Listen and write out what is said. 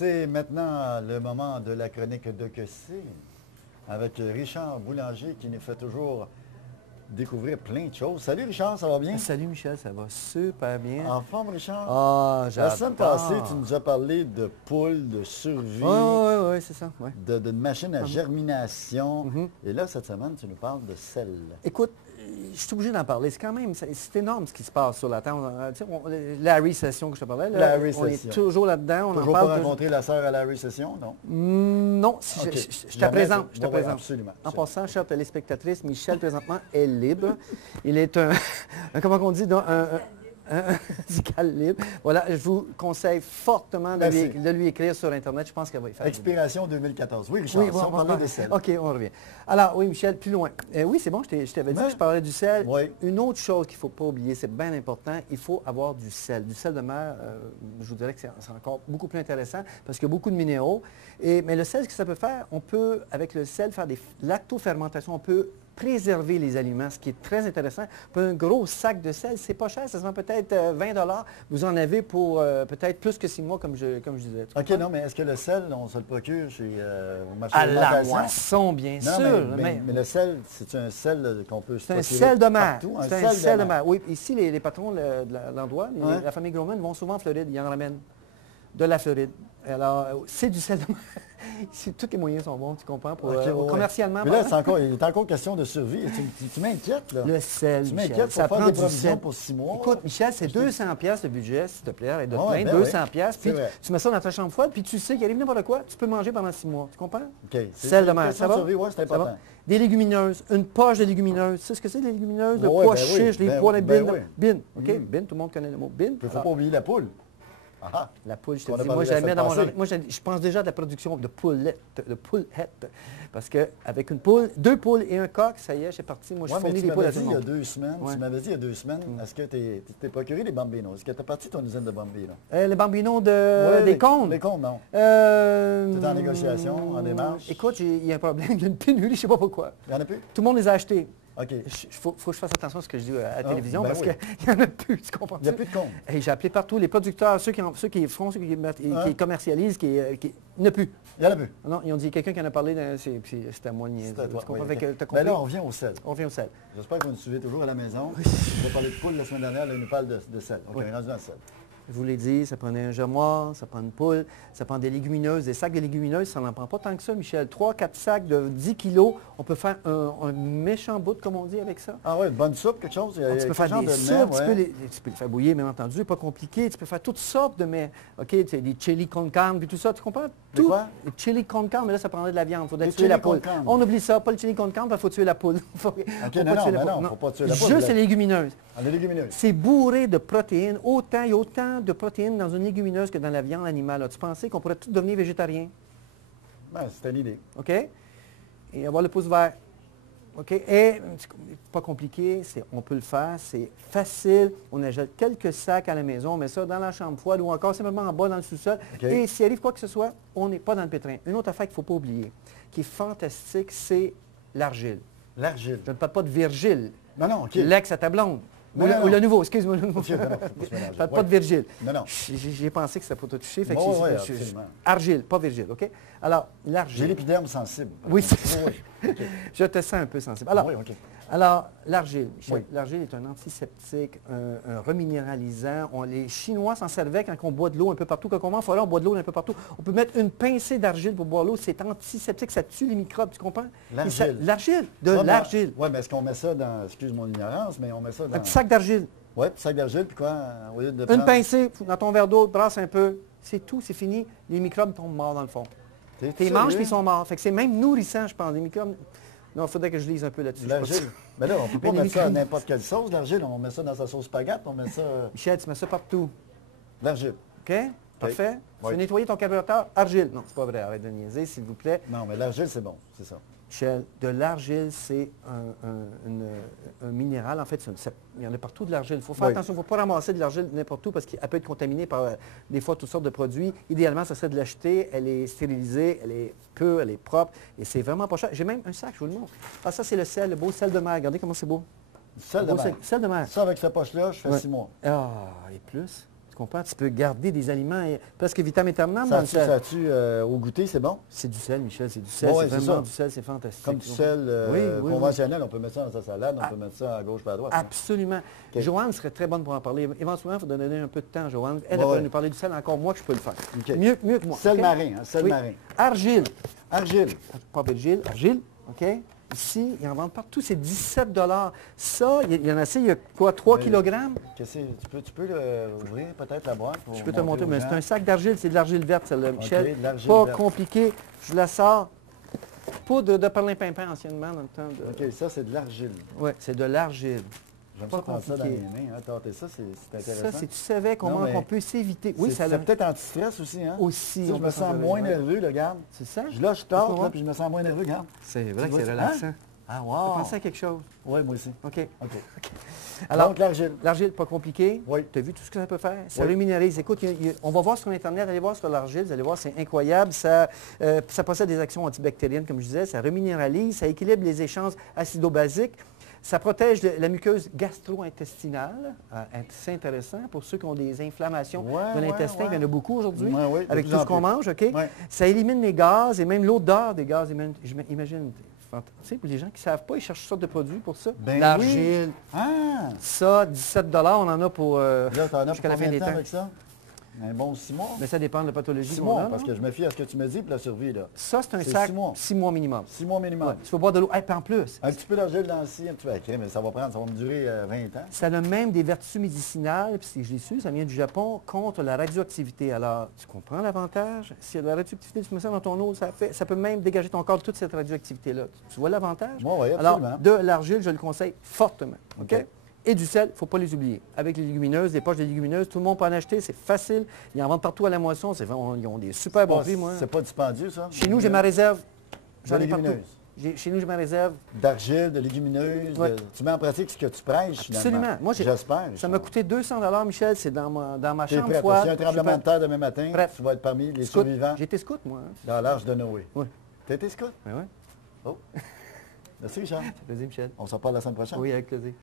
C'est maintenant le moment de la chronique de Que c'est avec Richard Boulanger qui nous fait toujours découvrir plein de choses. Salut Richard, ça va bien? Salut Michel, ça va super bien. En forme Richard? Ah, La semaine passée, j'adore. tu nous as parlé de poules, de survie, Oui, c'est ça. Ouais. de machines à germination. Mhm. Et là, cette semaine, tu nous parles de sel. Écoute, je suis obligé d'en parler. C'est quand même, c'est énorme ce qui se passe sur la Terre. Tu sais, la récession que je te parlais, là, La on récession. est toujours là-dedans. On Toujours en pas parle rencontré la sœur à la récession, non? Non, si Ok. je te Jamais, présente. ça. Je te Ouais, ouais, présente. absolument, En absolument. passant, chère téléspectatrice, Michel, présentement, est libre. Il est un, comment on dit, donc, un radical libre. Voilà, je vous conseille fortement Merci. de lui écrire sur Internet. Je pense qu'elle va y faire. Expiration 2014. Oui, Richard, si on parlait de sel. OK, on revient. Alors, oui, Michel, plus loin. Oui, c'est bon, je t'avais dit Ouais. que je parlais du sel. Oui. Une autre chose qu'il ne faut pas oublier, c'est bien important, il faut avoir du sel. Du sel de mer, je vous dirais que c'est encore beaucoup plus intéressant parce qu'il y a beaucoup de minéraux. Mais le sel, ce que ça peut faire, on peut, avec le sel, faire des lactofermentations. On peut préserver les aliments, ce qui est très intéressant. Un gros sac de sel, c'est pas cher, ça se vend peut-être 20 $. Vous en avez pour peut-être plus que 6 mois, comme je disais. Tu OK, comprends? non, mais est-ce que le sel, on se le procure chez au marché À de la l'alimentation? moisson, bien Non, sûr. mais le sel, c'est un sel qu'on peut se C'est un procurer sel de mer. partout, un C'est un sel de mer. mer. Oui, ici, les patrons de l'endroit, Ouais. la famille Groman, vont souvent en Floride. Ils en ramènent de la Floride. Alors, c'est du sel de mer. Ici, tous les moyens sont bons, tu comprends, pour, OK, ouais. commercialement. Mais là, parlant. il est encore question de survie. Tu m'inquiètes, là. Le sel, Tu Michel, m'inquiètes ça pour faire prend des du provisions sel. pour 6 mois. Écoute, Michel, c'est 200 pièces de budget, s'il te plaît. Arrête de te Ouais, plaindre, ben 200 pièces. Puis C'est vrai. tu mets ça dans ta chambre froide, puis tu sais qu'il arrive n'importe quoi, tu peux manger pendant 6 mois. Tu comprends? OK. Sel de une mer, question ça va? survie, ouais, c'est Ça va? important. Des légumineuses, une poche de légumineuses. Tu sais ce que c'est, des légumineuses? Le Ouais, pois ben oui, chiche, les ben pois, oui, les ben bines. oui. Bin, OK? Mm. Bin, tout le monde connaît le mot bin. Il ne faut Alors, pas oublier la poule. Ah, la poule, je te On a dis, parlé moi, la je la mets semaine dans mon passée. moi, je pense déjà à la production de poulettes, parce qu'avec une poule, 2 poules et un coq, ça y est, j'ai parti. Moi, je ouais, mais fournis tu des poules m'avais à dit tout le il y a monde. 2 semaines, Ouais. tu m'avais dit il y a 2 semaines, est-ce que tu t'es procuré des bambinos? Est-ce que tu es parti ton usine de bambinos? Les bambinos Ouais, des cônes. Les cônes, non. Tu es en négociation, en démarche? Écoute, il y a un problème, il y a une pénurie, je ne sais pas pourquoi. Il n'y en a plus? Tout le monde les a achetés. OK. Il faut que je fasse attention à ce que je dis à la Ah, télévision ben parce oui. qu'il n'y en a plus, tu comprends? Il n'y a plus de cônes. Et j'ai appelé partout les producteurs, ceux qui font, ceux qui commercialisent, il n'y en a plus. Il n'y en a plus. Non, ils ont dit, quelqu'un qui en a parlé, c'était à moi de niaiser. C'est à toi, Tu comprends? oui, Fait que OK. t'as compris? Ben là, on revient au sel. On vient au sel. J'espère que vous nous suivez toujours à la maison. Oui. On a parlé de poule la semaine dernière, là, il nous parle de sel. OK, Oui. on est rendu dans le sel. Je vous l'ai dit, ça prenait un germoir, ça prend une poule, ça prend des légumineuses. Des sacs de légumineuses, ça n'en prend pas tant que ça, Michel. 3-4 sacs de 10 kilos, on peut faire un méchant bout, comme on dit, avec ça. Ah ouais, une bonne soupe, quelque chose? Il y a Tu peux quelque faire genre des de soupes, mets, ouais. tu peux les faire bouillir, bien entendu, c'est pas compliqué. Tu peux faire toutes sortes de mets. OK, tu sais, des chili con carne, puis tout ça, tu comprends? Des quoi? Les chili con carne, mais là, ça prendrait de la viande. Il faudrait Des tuer la chili con poule. carne. On oublie ça, pas le chili con carne, il faut tuer la poule. Faut OK, pas non, tuer la non, poule. faut pas tuer la poule. Juste les légumineuses. Ah, les légumineuses. C'est bourré de protéines. Il y a autant de protéines dans une légumineuse que dans la viande animale. As-tu pensé qu'on pourrait tous devenir végétarien? Ben, c'était l'idée. OK? Et avoir le pouce vert. OK? Et c'est pas compliqué, on peut le faire, c'est facile. On achète quelques sacs à la maison, on met ça dans la chambre froide ou encore simplement en bas dans le sous-sol. OK. Et s'il arrive quoi que ce soit, on n'est pas dans le pétrin. Une autre affaire qu'il ne faut pas oublier, qui est fantastique, c'est l'argile. L'argile. Je ne parle pas de Virgile, Non, non, OK. l'ex à ta blonde. Non, Ou le, non, ou le non. nouveau, excuse-moi, le nouveau. OK, non, non, faut pas se Je mélanger. ne parle pas Ouais. de Virgile. Non, non. J'ai pensé que c'était pour te toucher. Fait que Ouais, c'est- ouais, je- absolument. Argile, pas Virgile, OK? Alors, J'ai l'argile. l'épiderme sensible. Oui, c'est ça. Oui, OK. Je te sens un peu sensible. Alors, Oui, OK. l'argile, Michel, Oui. l'argile est un antiseptique, un reminéralisant. Les Chinois s'en servaient quand on boit de l'eau un peu partout. Quand on va en forêt, on boit de l'eau un peu partout. On peut mettre une pincée d'argile pour boire l'eau. C'est antiseptique, ça tue les microbes, tu comprends? L'argile. L'argile, de Ouais, mais- l'argile. Ouais, mais est-ce qu'on met ça dans, excuse mon ignorance, mais on met ça dans... Un petit sac d'argile. Ouais, petit sac d'argile, puis quoi, au lieu de Une prendre... pincée dans ton verre d'eau, brasse un peu. C'est tout, c'est fini. Les microbes tombent morts dans le fond. T'es Tes sérieux? manches, puis ils sont morts. Fait que c'est même nourrissant, je pense. Les microbes... Non, il faudrait que je lise un peu là-dessus. je sais pas L'argile. Mais là, on ne peut pas Mais les mettre ça à microbes- n'importe quelle sauce, l'argile. On met ça dans sa sauce spaghetti, on met ça... Michel, tu mets ça partout. L'argile. OK? Parfait. Tu Oui. veux nettoyer ton carburateur? Argile. Non, c'est pas vrai. Arrête de niaiser, s'il vous plaît. Non, mais l'argile, c'est bon, c'est ça. Michel, de l'argile, c'est un minéral. En fait, il y en a partout de l'argile. Il faut faire Oui. attention, il ne faut pas ramasser de l'argile n'importe où parce qu'elle peut être contaminée par des fois toutes sortes de produits. Idéalement, ça serait de l'acheter. Elle est stérilisée, elle est pure, elle est propre et c'est vraiment pas cher. J'ai même un sac, je vous le montre. Ah, ça, c'est le sel, le beau sel de mer. Regardez comment c'est beau. Sel de Beau mer. Sel de mer. Ça, avec cette poche-là, je fais Ouais. 6 mois. Ah, et plus. Tu comprends? Tu peux garder des aliments presque vitam aeternam dans le sel. Ça tue au goûter, c'est bon? C'est du sel, Michel, c'est du sel. Ouais, c'est c'est vraiment ça. du sel, c'est fantastique. Comme du sel Oui. conventionnel, on peut mettre ça dans sa salade, on peut mettre ça à gauche, pas à droite. Absolument. OK. Joanne serait très bonne pour en parler. Éventuellement, il faut donner un peu de temps à Joanne. Elle Ouais, pourrait ouais. nous parler du sel encore moi que je peux le faire. OK. Mieux que moi. Sel OK? marin, hein, sel Oui. marin. Argile. Argile. Pas Virgile, argile. OK? Ici, ils en vendent partout, c'est 17 $. Ça, il y en a assez, il y a quoi, 3 Mais- kg? Tu peux ouvrir peut-être la boîte pour Je peux te montrer montrer, aux mais gens? c'est un sac d'argile, c'est de l'argile verte, celle-là, Michel. de l'argile Pas verte. compliqué. Je la sors. Poudre de perlimpinpin anciennement dans le temps de... OK, ça, c'est de l'argile. Oui, c'est de l'argile. J'aime Pas ça prendre ça dans les compliqué. mains. Hein, tâter ça, c'est Ça, intéressant. si tu savais comment Non, mais on peut s'éviter. Oui, ça C'est l'a peut-être anti-stress aussi, hein? aussi. Tu sais, on je peut me s'en sens servir, moins ouais. nerveux, là, regarde. C'est ça? Je Laisse-moi tâte, voir. là, puis je me sens moins nerveux, regarde. C'est vrai Tu que vois c'est ça? relaxant. Hein? Ah, Tu wow! pensais à quelque chose? Oui, moi aussi. OK. OK. Alors, Donc, l'argile. l'argile, pas compliqué. Oui. Tu as vu tout ce que ça peut faire? Ça Oui. reminéralise. Écoute, on va voir sur Internet, allez voir sur l'argile, vous allez voir, c'est incroyable. Ça possède des actions antibactériennes, comme je disais, ça reminéralise, ça équilibre les échanges acido-basiques. Ça protège la muqueuse gastro-intestinale. C'est intéressant pour ceux qui ont des inflammations Ouais, de l'intestin. ouais. Il y en a beaucoup aujourd'hui, Ouais, ouais, de avec plus tout en ce qu'on plus. mange. OK? Ouais. Ça élimine les gaz et même l'odeur des gaz. Imagine, tu sais, pour les gens qui ne savent pas, ils cherchent toutes sortes de produits pour ça. Ben L'argile, Ah! ça, 17 $, on en a pour Là, t'en as jusqu'à pour la fin combien de des temps temps. avec ça? Un bon 6 mois? Mais ça dépend de la pathologie 6 qu'on mois, a. parce là. que je me fie à ce que tu me dis pour la survie, là. Ça, c'est un c'est sac 6 mois. 6 mois minimum. 6 mois minimum. Ouais, tu vas boire de l'eau. Et puis en plus, Un petit peu d'argile dans le scie, un petit peu. OK, mais ça va me durer 20 ans. ça a même des vertus médicinales, puis si je l'ai su, ça vient du Japon, contre la radioactivité. Alors, tu comprends l'avantage? S'il y a de la radioactivité, tu mets ça dans ton eau, ça peut même dégager ton corps toute cette radioactivité-là. Tu vois l'avantage? Moi, oui, Alors, absolument. de l'argile, je le conseille fortement. OK? OK. Et du sel, il ne faut pas les oublier. Avec les légumineuses, les poches de légumineuses, tout le monde peut en acheter, c'est facile. Ils en vendent partout à la moisson, ils ont des super bons prix, moi. C'est pas dispendieux, ça? Chez nous, j'ai ma réserve. J'en ai partout. légumineuses. Chez nous, j'ai ma réserve. D'argile, de légumineuses. Ouais. Tu mets en pratique ce que tu prêches, finalement. Absolument. Moi, J'espère. Ça m'a coûté 200 $, Michel. C'est dans ma Tu es chambre prêt. froide. S'il y a un tremblement de terre demain matin, Prêt. tu vas être parmi les Scout. survivants J'ai été scout, moi. Hein. dans l'Arche de Noé. Oui. T'as été scout? Oui, oui. Oh. Merci, Richard. Ça fait plaisir, Michel. On se reparle la semaine prochaine. Oui, avec plaisir.